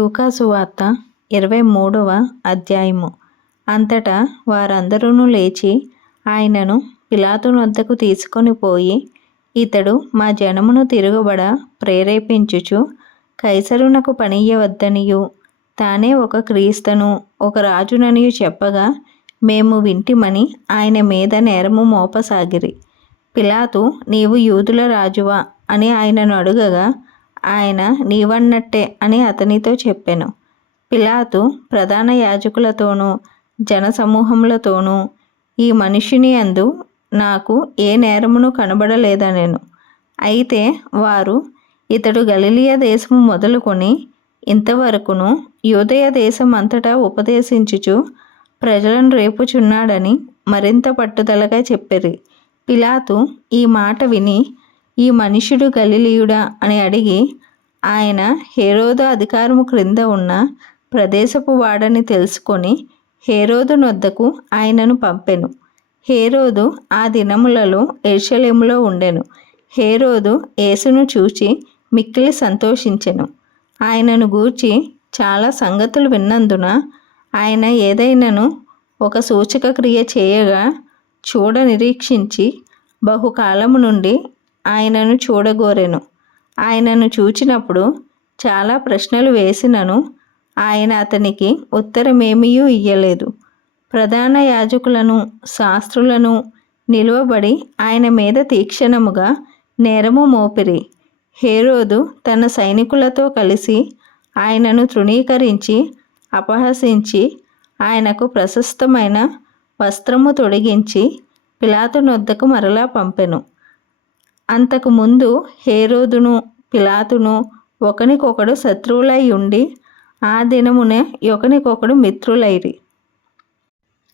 లూకాసు వార్త ఇరవై మూడవ అధ్యాయము. అంతటా వారందరూ లేచి ఆయనను పిలాతు వద్దకు తీసుకొని పోయి ఇతడు మా జనమును తిరుగుబడ ప్రేరేపించుచు కైసరునకు పనియవద్దనియు తానే ఒక క్రీస్తను ఒక రాజుననియు చెప్పగా మేము వింటిమని ఆయన మీద నేరము మోపసాగిరి. పిలాతు నీవు యూదుల రాజువా అని ఆయనను అడుగగా ఆయన నీవన్నట్టే అని అతనితో చెప్పాను. పిలాతు ప్రధాన యాజకులతోనూ జనసమూహములతోనూ ఈ మనిషిని అందు నాకు ఏ నేరమును కనబడలేదనేను. అయితే వారు ఇతడు గలిలియ దేశము మొదలుకొని ఇంతవరకును యూదయ దేశం అంతటా ఉపదేశించుచు ప్రజలను రేపుచున్నాడని మరింత పట్టుదలగా చెప్పిరి. పిలాతు ఈ మాట విని ఈ మనుషుడు గలిలీయుడా? అని అడిగి ఆయన హేరోదు అధికారము క్రింద ఉన్న ప్రదేశపు వాడని తెలుసుకొని హేరోదు నొద్దకు ఆయనను పంపెను. హేరోదు ఆ దినములలో ఎర్షలేములో ఉండెను. హేరోదు యేసును చూచి మిక్కిలి సంతోషించెను. ఆయనను గూర్చి చాలా సంగతులు విన్నందున ఆయన ఏదైనాను ఒక సూచక క్రియ చేయగా చూడ నిరీక్షించి బహుకాలము నుండి ఆయనను చూడగోరెను. ఆయనను చూచినప్పుడు చాలా ప్రశ్నలు వేసినను. ఆయన అతనికి ఉత్తరమేమీయూ ఇయ్యలేదు. ప్రధాన యాజకులను శాస్త్రులను నిలువబడి ఆయన మీద తీక్షణముగా నేరము మోపిరి. హేరోదు తన సైనికులతో కలిసి ఆయనను తృణీకరించి అపహసించి ఆయనకు ప్రశస్తమైన వస్త్రము తొడిగించి పిలాతునొద్దకు మరలా పంపెను. అంతకు ముందు హేరోదును పిలాతును ఒకనికొకడు శత్రువులై ఉండి ఆ దినమునే ఒకనికొకడు మిత్రులైరి.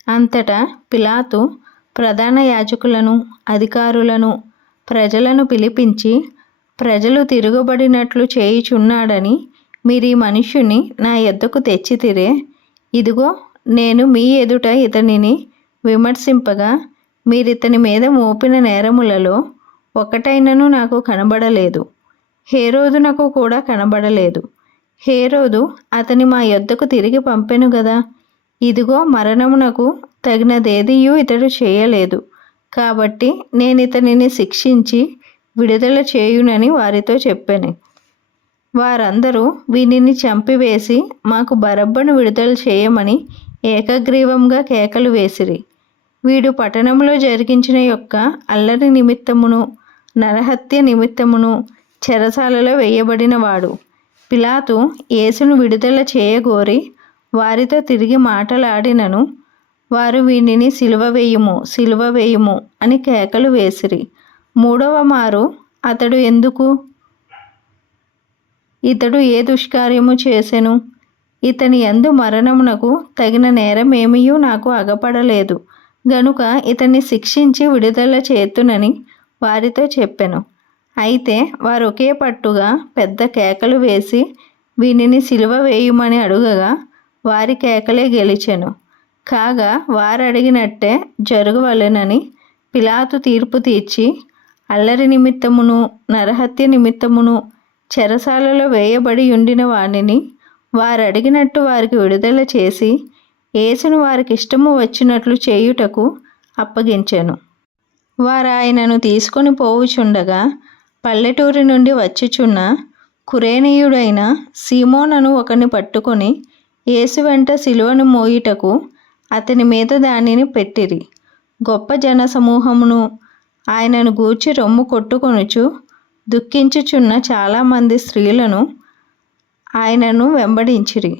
అంతటా పిలాతు ప్రధాన యాజకులను అధికారులను ప్రజలను పిలిపించి ప్రజలు తిరుగుబడినట్లు చేయుచున్నాడని మీరు ఈ మనుష్యుని నా ఎద్దకు తెచ్చితిరే ఇదిగో నేను మీ ఎదుట ఇతనిని విమర్శింపగా మీరితని మీద మోపిన నేరములలో ఒకటైనను నాకు కనబడలేదు. హేరోదునకు కూడా కనబడలేదు. హేరోదు అతని మా యొద్దకు తిరిగి పంపెను గదా. ఇదిగో మరణమునకు తగినదేదియూ ఇతడు చేయలేదు. కాబట్టి నేను ఇతనిని శిక్షించి విడుదల చేయునని వారితో చెప్పాను. వారందరూ వీనిని చంపివేసి మాకు బరబ్బను విడుదల చేయమని ఏకగ్రీవంగా కేకలు వేసిరి. వీడు పట్టణంలో జరిగించిన యొక్క అల్లరి నిమిత్తమును నరహత్య నిమిత్తమును చెరసాలలో వేయబడినవాడు పిలాతు యేసును విడుదల చేయగోరి వారితో తిరిగి మాటలాడినను. వారు వీనిని సిలువ వేయుము సిలువ వేయుము అని కేకలు వేసిరి. మూడవ మారు అతడు ఎందుకు? ఇతడు ఏ దుష్కార్యము చేసెను? ఇతని ఎందు మరణమునకు తగిన నేరమేమియూ నాకు అగపడలేదు. గనుక ఇతన్ని శిక్షించి విడుదల చేతునని వారితో చెప్పెను. అయితే వారు ఒకే పట్టుగా పెద్ద కేకలు వేసి వీనిని సిలువ వేయుమని అడుగగా వారి కేకలే గెలిచెను. కాగా వారు అడిగినట్టే జరగవలెనని పిలాతు తీర్పు తీర్చి అల్లరి నిమిత్తమును నరహత్య నిమిత్తమును చెరసాలలో వేయబడి ఉండిన వాణిని వారు అడిగినట్టు వారికి విడుదల చేసి యేసును వారికి ఇష్టము వచ్చినట్లు చేయుటకు అప్పగించాను. వారు ఆయనను తీసుకొని పోవుచుండగా పల్లెటూరి నుండి వచ్చుచున్న కురేనీయుడైన సీమోనను ఒకని పట్టుకొని యేసు వెంట సిలువను మోయుటకు అతని మీద దానిని పెట్టిరి. గొప్ప జన సమూహమును ఆయనను గూర్చి రొమ్ము కొట్టుకొనుచు దుఃఖించుచున్న చాలామంది స్త్రీలను ఆయనను వెంబడించిరి.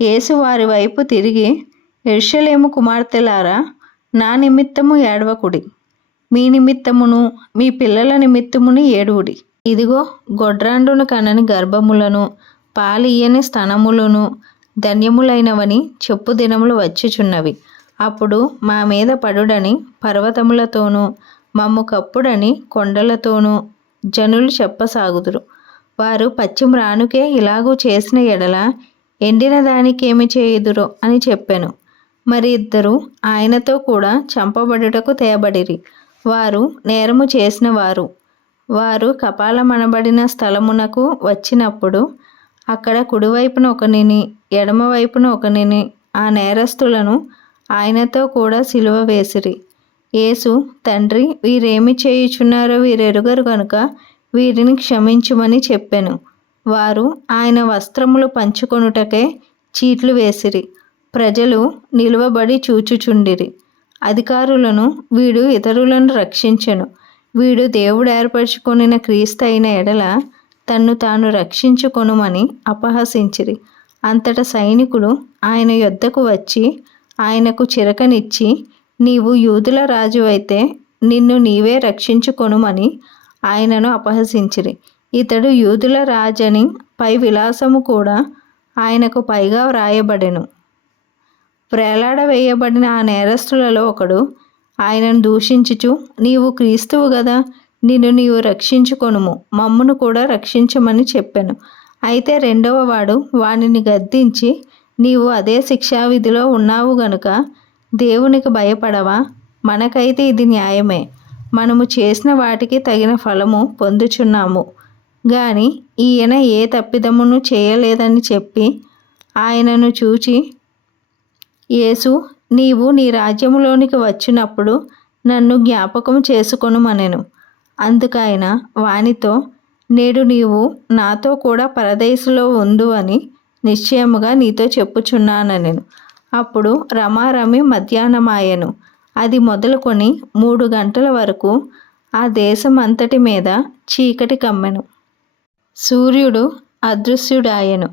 యేసు వారి వైపు తిరిగి ఎర్షలేము కుమార్తెలారా నా నిమిత్తము ఏడవకుడి. మీ నిమిత్తమును మీ పిల్లల నిమిత్తమును ఏడువుడి. ఇదిగో గొడ్రాండును కనని గర్భములను పాలియని స్తనములను ధన్యములైనవని చెప్పు దినములు వచ్చుచున్నవి. అప్పుడు మా మీద పడుడని పర్వతములతోనూ మమ్ము కప్పుడని కొండలతోనూ జనులు చెప్పసాగుదురు. వారు పశ్చిమ రానుకే ఇలాగూ చేసిన ఎడల ఎండిన దానికేమి చేయుదురో అని చెప్పాను. మరి ఇద్దరు ఆయనతో కూడా చంపబడుటకు తేబడిరి. వారు నేరము చేసిన వారు వారు కపాలమనబడిన స్థలమునకు వచ్చినప్పుడు అక్కడ కుడివైపున ఒకనిని ఎడమవైపున ఒకనిని ఆ నేరస్తులను ఆయనతో కూడా సిలువ వేసిరి. యేసు తండ్రి వీరేమి చేయుచున్నారో వీరెరుగరు గనుక వీరిని క్షమించుమని చెప్పాను. వారు ఆయన వస్త్రములు పంచుకొనుటకే చీట్లు వేసిరి. ప్రజలు నిలువబడి చూచుచుండిరి. అధికారులను వీడు ఇతరులను రక్షించెను. వీడు దేవుడు ఏర్పరచుకొనిన క్రీస్తు అయిన ఎడల తన్ను తాను రక్షించుకొనుమని అపహసించిరి. అంతట సైనికులు ఆయన యొద్దకు వచ్చి ఆయనకు చిరకనిచ్చి నీవు యూదుల రాజు అయితే నిన్ను నీవే రక్షించుకొనుమని ఆయనను అపహసించిరి. ఇతడు యూదుల రాజని పై విలాసము కూడా ఆయనకు పైగా వ్రాయబడెను. వేయబడిన ఆ నేరస్తులలో ఒకడు ఆయనను దూషించుచు నీవు క్రీస్తువు గదా నిన్ను నీవు రక్షించుకొనుము మమ్మును కూడా రక్షించమని చెప్పాను. అయితే రెండవ వాడు వానిని గద్దించి నీవు అదే శిక్షావిధిలో ఉన్నావు గనుక దేవునికి భయపడవా? మనకైతే ఇది న్యాయమే. మనము చేసిన వాటికి తగిన ఫలము పొందుచున్నాము. గాని ఈయన ఏ తప్పిదమును చేయలేదని చెప్పి ఆయనను చూచి యేసు నీవు నీ రాజ్యములోనికి వచ్చినప్పుడు నన్ను జ్ఞాపకం చేసుకొనుమనెను. అందుకైన వానితో నేడు నీవు నాతో కూడా పరదేశంలో ఉండు అని నిశ్చయముగా నీతో చెప్పుచున్నానెను అప్పుడు రమారమి మధ్యాహ్నమాయెను. అది మొదలుకొని మూడు గంటల వరకు ఆ దేశం అంతటి మీద చీకటి కమ్మెను. సూర్యుడు అదృశ్యుడాయెను.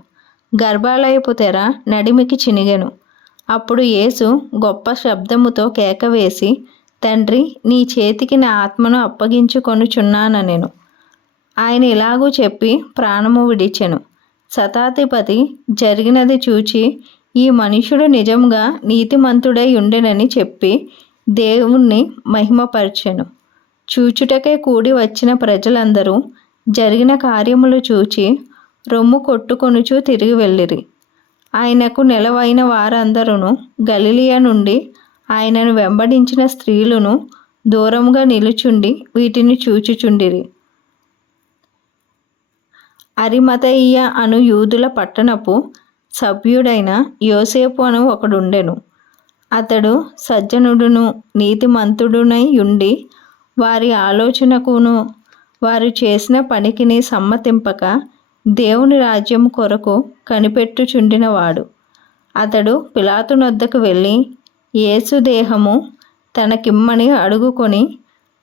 గర్భాలయపు తెర నడిమికి చినిగెను. అప్పుడు యేసు గొప్ప శబ్దముతో కేక వేసి తండ్రి నీ చేతికి నా ఆత్మను అప్పగించుకొనుచున్నానెను ఆయన ఇలాగూ చెప్పి ప్రాణము విడిచెను. శతాధిపతి జరిగినది చూచి ఈ మనుషుడు నిజంగా నీతిమంతుడై ఉండెనని చెప్పి దేవుణ్ణి మహిమపరిచెను. చూచుటకే కూడి వచ్చిన ప్రజలందరూ జరిగిన కార్యములు చూచి రొమ్ము కొట్టుకొనుచూ తిరిగి వెళ్ళిరి. ఆయనకు నెలవైన వారందరూ గలిలియా నుండి ఆయనను వెంబడించిన స్త్రీలను దూరంగా నిలుచుండి వీటిని చూచుచుండిరి. అరిమతయ్య అను యూదుల పట్టణపు సభ్యుడైన యోసేపు అను ఒకడుండెను. అతడు సజ్జనుడును నీతిమంతుడునై ఉండి వారి ఆలోచనకును వారు చేసిన పనికిని సమ్మతింపక దేవుని రాజ్యం కొరకు కనిపెట్టుచుండినవాడు. అతడు పిలాతునొద్దకు వెళ్ళి యేసుదేహము తనకిమ్మని అడుగుకొని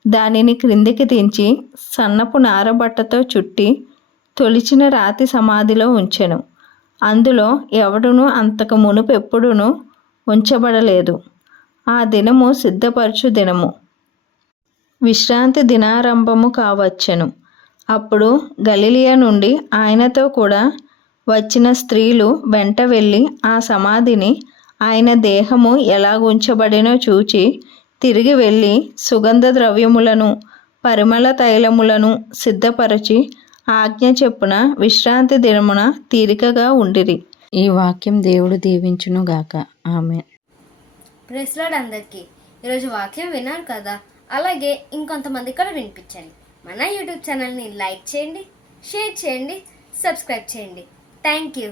దానిని క్రిందికి దించి సన్నపు నారబట్టతో చుట్టి తొలిచిన రాతి సమాధిలో ఉంచెను. అందులో ఎవడును అంతకు మునుపెప్పుడును ఉంచబడలేదు. ఆ దినము సిద్ధపరచు దినము. విశ్రాంతి దినారంభము కావచ్చెను. అప్పుడు గలిలియా నుండి ఆయనతో కూడా వచ్చిన స్త్రీలు వెంట వెళ్ళి ఆ సమాధిని ఆయన దేహము ఎలా ఉంచబడినో చూచి తిరిగి వెళ్ళి సుగంధ ద్రవ్యములను పరిమళ తైలములను సిద్ధపరచి ఆజ్ఞ చెప్పున విశ్రాంతి దినమున తీరికగా ఉండిరి. ఈ వాక్యం దేవుడు దీవించును గాక. ఆమె ప్రెస్లాడ్ అందరికీ ఈరోజు వాక్యం విన్నారు కదా? అలాగే ఇంకొంతమంది కూడా వినిపించండి. మన యూట్యూబ్ ఛానల్ని లైక్ చేయండి షేర్ చేయండి సబ్స్క్రైబ్ చేయండి. Thank you.